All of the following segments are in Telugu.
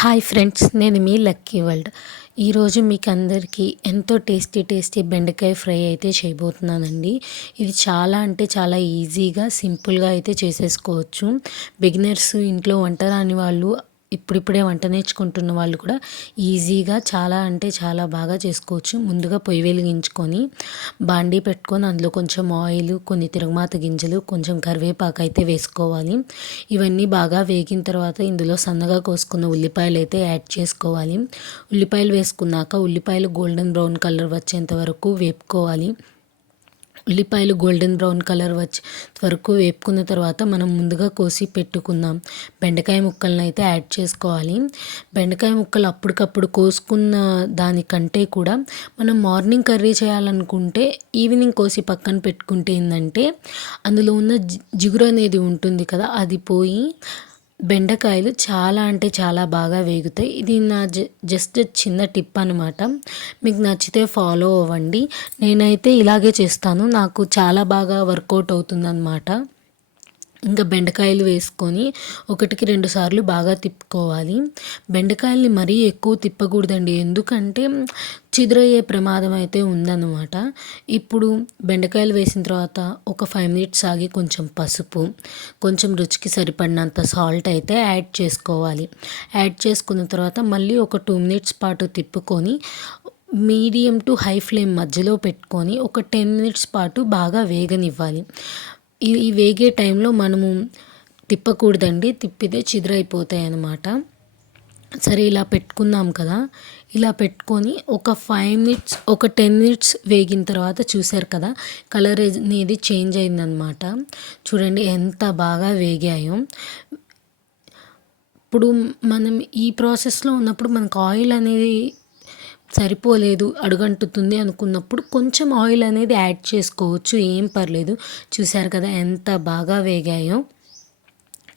హాయ్ ఫ్రెండ్స్ నేను మీ లక్కీ వరల్డ్ ఈరోజు మీకు అందరికీ ఎంతో టేస్టీ టేస్టీ బెండకాయ ఫ్రై అయితే చేయబోతున్నానండి. ఇది చాలా అంటే చాలా ఈజీగా సింపుల్గా అయితే చేసేసుకోవచ్చు. బిగినర్స్ ఇంట్లో వంట రాని వాళ్ళు ఇప్పుడిప్పుడే వంట నేర్చుకుంటున్న వాళ్ళు కూడా ఈజీగా చాలా అంటే చాలా బాగా చేసుకోవచ్చు. ముందుగా పొయ్యి వెలిగించుకొని బాండీ పెట్టుకొని అందులో కొంచెం ఆయిల్ కొన్ని తిరుగుమాత గింజలు కొంచెం కరివేపాకు అయితే వేసుకోవాలి. ఇవన్నీ బాగా వేగిన తర్వాత ఇందులో సన్నగా కోసుకున్న ఉల్లిపాయలు అయితే యాడ్ చేసుకోవాలి. ఉల్లిపాయలు వేసుకున్నాక ఉల్లిపాయలు గోల్డెన్ బ్రౌన్ కలర్ వచ్చేంత వరకు వేపుకోవాలి. ఉల్లిపాయలు గోల్డెన్ బ్రౌన్ కలర్ వచ్చే వరకు వేపుకున్న తర్వాత మనం ముందుగా కోసి పెట్టుకుందాం. బెండకాయ ముక్కలను అయితే యాడ్ చేసుకోవాలి. బెండకాయ ముక్కలు అప్పటికప్పుడు కోసుకున్న దానికంటే కూడా మనం మార్నింగ్ కర్రీ చేయాలనుకుంటే ఈవినింగ్ కోసి పక్కన పెట్టుకుంటే ఏంటంటే అందులో ఉన్న జిగురు అనేది ఉంటుంది కదా అది పోయి బెండకాయలు చాలా అంటే చాలా బాగా వేగుతాయి. ఇది నా జస్ట్ చిన్న టిప్ అనమాట మీకు నచ్చితే ఫాలో అవ్వండి. నేనైతే ఇలాగే చేస్తాను. నాకు చాలా బాగా వర్కౌట్ అవుతుందన్నమాట. ఇంకా బెండకాయలు వేసుకొని ఒకటికి రెండు సార్లు బాగా తిప్పుకోవాలి. బెండకాయల్ని మరీ ఎక్కువ తిప్పకూడదండి. ఎందుకంటే చిదురయ్యే ప్రమాదం అయితే ఉందన్నమాట. ఇప్పుడు బెండకాయలు వేసిన తర్వాత ఒక ఫైవ్ మినిట్స్ ఆగి కొంచెం పసుపు కొంచెం రుచికి సరిపడినంత సాల్ట్ అయితే యాడ్ చేసుకోవాలి. యాడ్ చేసుకున్న తర్వాత మళ్ళీ ఒక టూ మినిట్స్ పాటు తిప్పుకొని మీడియం టు హై ఫ్లేమ్ మధ్యలో పెట్టుకొని ఒక టెన్ మినిట్స్ పాటు బాగా వేగనివ్వాలి. ఈ వేగే టైంలో మనము తిప్పకూడదండి. తిప్పితే చిదురైపోతాయి అన్నమాట సరే ఇలా పెట్టుకుందాం కదా. ఇలా పెట్టుకొని ఒక ఫైవ్ మినిట్స్ ఒక టెన్ మినిట్స్ వేగిన తర్వాత చూశారు కదా కలర్ అనేది చేంజ్ అయిందనమాట చూడండి ఎంత బాగా వేగాయో. ఇప్పుడు మనం ఈ ప్రాసెస్లో ఉన్నప్పుడు మనకు ఆయిల్ అనేది సరిపోలేదు అడుగంటుతుంది అనుకున్నప్పుడు కొంచెం ఆయిల్ అనేది యాడ్ చేసుకోవచ్చు ఏం పర్లేదు. చూశారు కదా ఎంత బాగా వేగాయో.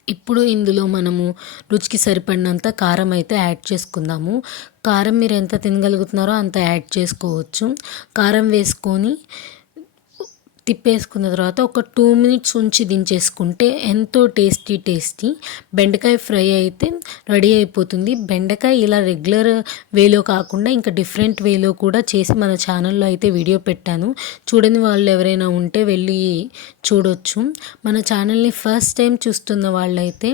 ఇప్పుడు ఇందులో మనము రుచికి సరిపడినంత కారం అయితే యాడ్ చేసుకుందాము. కారం మీరు ఎంత తినగలుగుతున్నారో అంత యాడ్ చేసుకోవచ్చు. కారం వేసుకొని తిప్పేసుకున్న తర్వాత ఒక టూ మినిట్స్ ఉంచి దించేసుకుంటే ఎంతో టేస్టీ టేస్టీ బెండకాయ ఫ్రై అయితే రెడీ అయిపోతుంది. బెండకాయ ఇలా రెగ్యులర్ వేలో కాకుండా ఇంకా డిఫరెంట్ వేలో కూడా చేసి మన ఛానల్లో అయితే వీడియో పెట్టాను. చూడని వాళ్ళు ఎవరైనా ఉంటే వెళ్ళి చూడొచ్చు. మన ఛానల్ని ఫస్ట్ టైం చూస్తున్న వాళ్ళైతే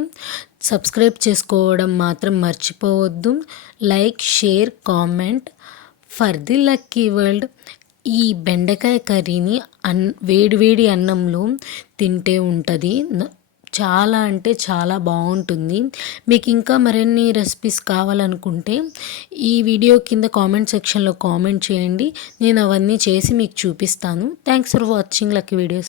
సబ్స్క్రైబ్ చేసుకోవడం మాత్రం మర్చిపోవద్దు. Like share comment for the lucky world ఈ బెండకాయ కర్రీని అన్ వేడివేడి అన్నంలో తింటే ఉంటుంది. చాలా అంటే చాలా బాగుంటుంది. మీకు ఇంకా మరిన్ని రెసిపీస్ కావాలనుకుంటే ఈ వీడియో కింద కామెంట్ సెక్షన్లో కామెంట్ చేయండి. నేను అవన్నీ చేసి మీకు చూపిస్తాను. Thanks for watching luck videos